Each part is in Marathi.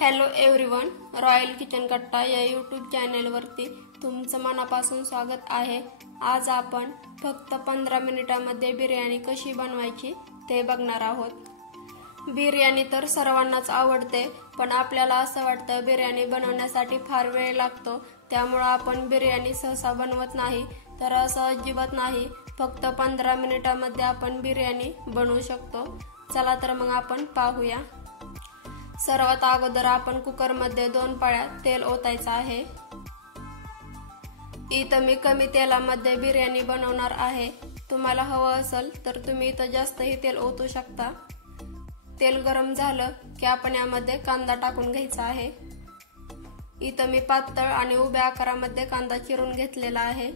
हॅलो एव्हरीवन, रॉयल किचन कट्टा या यूट्यूब चॅनेलवरती तुमचं मनापासून स्वागत आहे। आज आपण फक्त 15 मिनिटांमध्ये बिर्याणी कशी बनवायची ते बघणार आहोत। बिर्याणी तर सर्वांनाच आवडते, पण आपल्याला असं वाटतं बिर्याणी बनवण्यासाठी फार वेळ लागतो, त्यामुळे आपण बिर्याणी सहसा बनवत नाही। तर असं अजिबात नाही, फक्त 15 मिनिटांमध्ये आपण बिर्याणी बनवू शकतो। चला तर मग आपण पाहूया। सर्वात अगोदर आपण कुकर मध्ये 2 पळ्या तेल ओतायचं आहे। इथं मी कमी तेलामध्ये बिर्याणी बनवणार आहे। तुम्हाला हवं असेल तर तुम्ही इथं जास्तही तेल ओतू शकता। तेल गरम झालं की आपण यामध्ये कांदा टाकून घ्यायचा आहे। इथं मी पातळ आणि उभ्या आकारामध्ये कांदा चिरून घेतलेला आहे।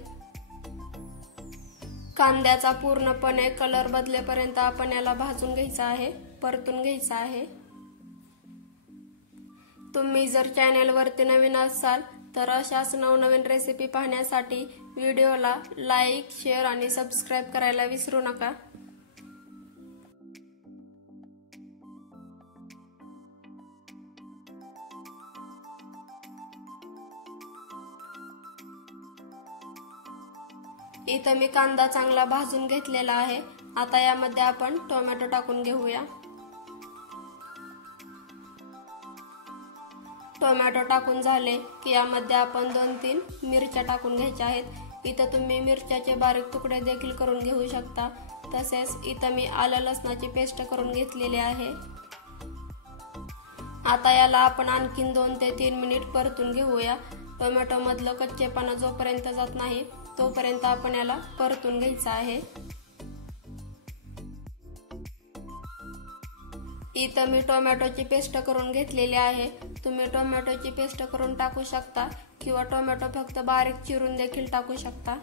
कांद्याचा पूर्णपणे कलर बदलेपर्यंत आपण याला भाजून घ्यायचा आहे, परतून घ्यायचा आहे। तुम्ही जर चॅनेलवरती नवीन असाल तर अशाच नवनवीन रेसिपी पाहण्यासाठी व्हिडिओला लाईक, शेअर आणि सबस्क्राइब करायला विसरू नका। इथं मी कांदा चांगला भाजून घेतलेला आहे। आता यामध्ये आपण टोमॅटो टाकून घेऊया। टोमॅटो टाकून झाले की यामध्ये आपण 2-3 मिरच्या टाकून घ्यायच्या आहेत। इथं तुम्ही मिरच्याचे बारीक तुकडे देखील करून घेऊ शकता। तसेच इथं मी आलं लसणाची पेस्ट करून घेतलेली आहे। आता याला आपण आणखीन 2 ते 3 मिनिट परतून घेऊया। टोमॅटो मधलं कच्चेपणा जोपर्यंत जात नाही तोपर्यंत आपण याला परतून घ्यायचं आहे। इथं मी टोमॅटोची पेस्ट करून घेतलेली आहे। तुम्ही टोमॅटोची पेस्ट करून टाकू शकता किंवा टोमॅटो फक्त बारीक चिरून देखील टाकू शकता।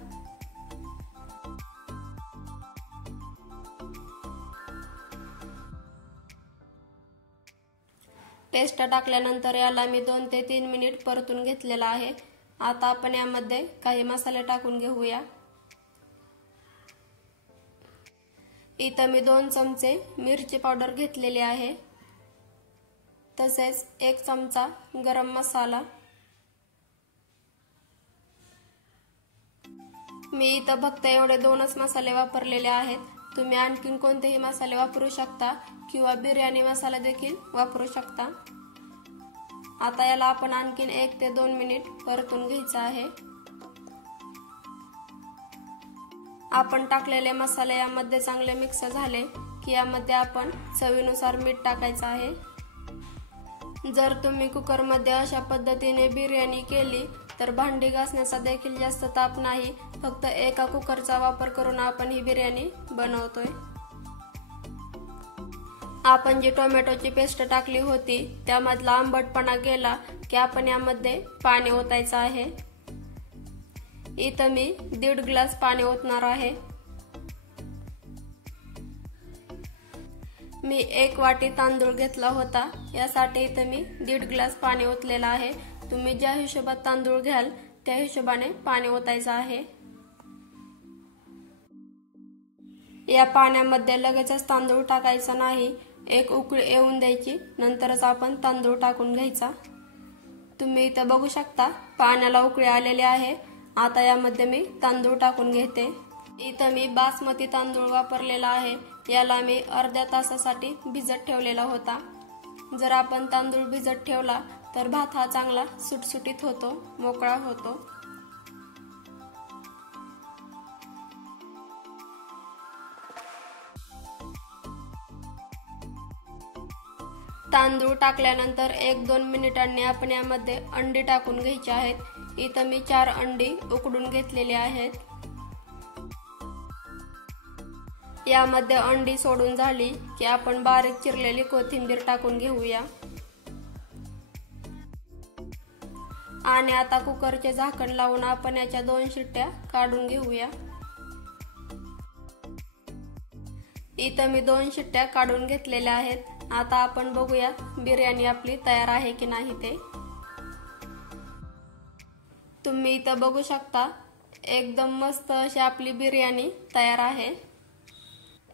पेस्ट टाकल्यानंतर याला मी 2 ते 3 मिनिट परतून घेतलेला आहे। आता आपण यामध्ये काही मसाले टाकून घेऊया। इथं मी 2 चमचे मिरची पावडर घेतलेली आहे। तसेच 1 चमचा गरम मसाला। मी इथं फक्त एवढे 2च मसाले वापरलेले आहेत। तुम्ही आणखीन कोणतेही मसाले वापरू शकता किंवा बिर्याणी मसाला देखील वापरू शकता। आता याला आपण आणखीन 1 ते 2 मिनिट परतून घ्यायचं आहे। आपण टाकलेले मसाले यामध्ये चांगले मिक्स झाले की यामध्ये आपण चवीनुसार मीठ टाकायचं आहे। जर तुम्ही कुकर मध्ये अशा पद्धतीने बिर्याणी केली तर भांडी घासण्याचा देखील जास्त ताप नाही, फक्त एका कुकरचा वापर करून आपण ही बिर्याणी बनवतोय। आपण जी टोमॅटोची पेस्ट टाकली होती त्यामधला आंबटपणा गेला की आपण यामध्ये पाणी ओतायचं आहे। इथं मी 1.5 ग्लास पाणी ओतणार आहे। मी 1 वाटी तांदूळ घेतला होता, यासाठी इथं मी 1.5 ग्लास पाणी ओतलेलं आहे। तुम्ही ज्या हिशोबात तांदूळ घ्याल त्या हिशोबाने पाणी ओतायचं आहे। या पाण्यामध्ये लगेचच तांदूळ टाकायचा नाही, एक उकळी येऊन द्यायची, नंतरच आपण तांदूळ टाकून घ्यायचा। तुम्ही इथं बघू शकता पाण्याला उकळी आलेली आहे। आता यामध्ये मी तांदूळ टाकून घेते। इथं मी बासमती तांदूळ वापरलेला आहे। याला मी अर्ध्या तासासाठी भिजत ठेवलेला होता। जर आपण तांदूळ भिजत ठेवला तर भात हा चांगला सुटसुटीत होतो, मोकळा होतो। तांदूळ टाकल्यानंतर 1-2 मिनिटांनी आपण यामध्ये अंडी टाकून घ्यायची आहेत। इथं मी 4 अंडी उकडून घेतलेली आहेत। यामध्ये अंडी सोडून झाली की आपण बारीक चिरलेली कोथिंबीर टाकून घेऊया आणि आता कुकरचे झाकण लावून आपण याच्या 2 शिट्ट्या काढून घेऊया। इथं मी 2 शिट्ट्या काढून घेतलेल्या आहेत। आता आपण बघूया बिर्याणी आपली तयार आहे की नाही ते। तुम्ही इथं बघू शकता एकदम मस्त अशी आपली बिर्याणी तयार आहे।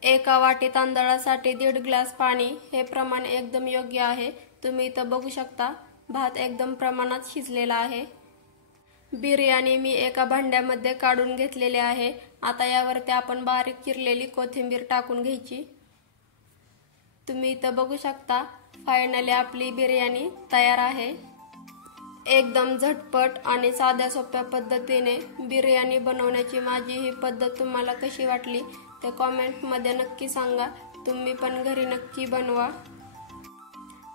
एका वाटी तांदळासाठी 1.5 ग्लास पाणी हे प्रमाण एकदम योग्य आहे। तुम्ही इथं बघू शकता भात एकदम प्रमाणात शिजलेला आहे। बिर्याणी मी एका भांड्यामध्ये काढून घेतलेली आहे। आता यावरती आपण बारीक चिरलेली कोथिंबीर टाकून घ्यायची। तुम्ही इथं बघू शकता फायनली आपली बिर्याणी तयार आहे। एकदम झटपट आणि साध्या सोप्या पद्धतीने बिर्याणी बनवण्याची माझी ही पद्धत तुम्हाला कशी वाटली ते कमेंट मध्ये नक्की सांगा। तुम्ही पण घरी नक्की बनवा।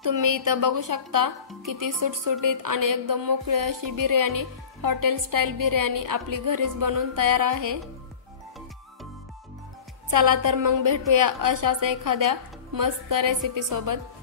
तुम्ही इथं बघू शकता किती सुटसुटीत आणि एकदम मोकळी अशी बिर्याणी, हॉटेल स्टाईल बिर्याणी आपली घरीच बनवून तयार आहे। चला तर मग भेटूया अशाच एखाद्या मस्त रेसिपी सोबत।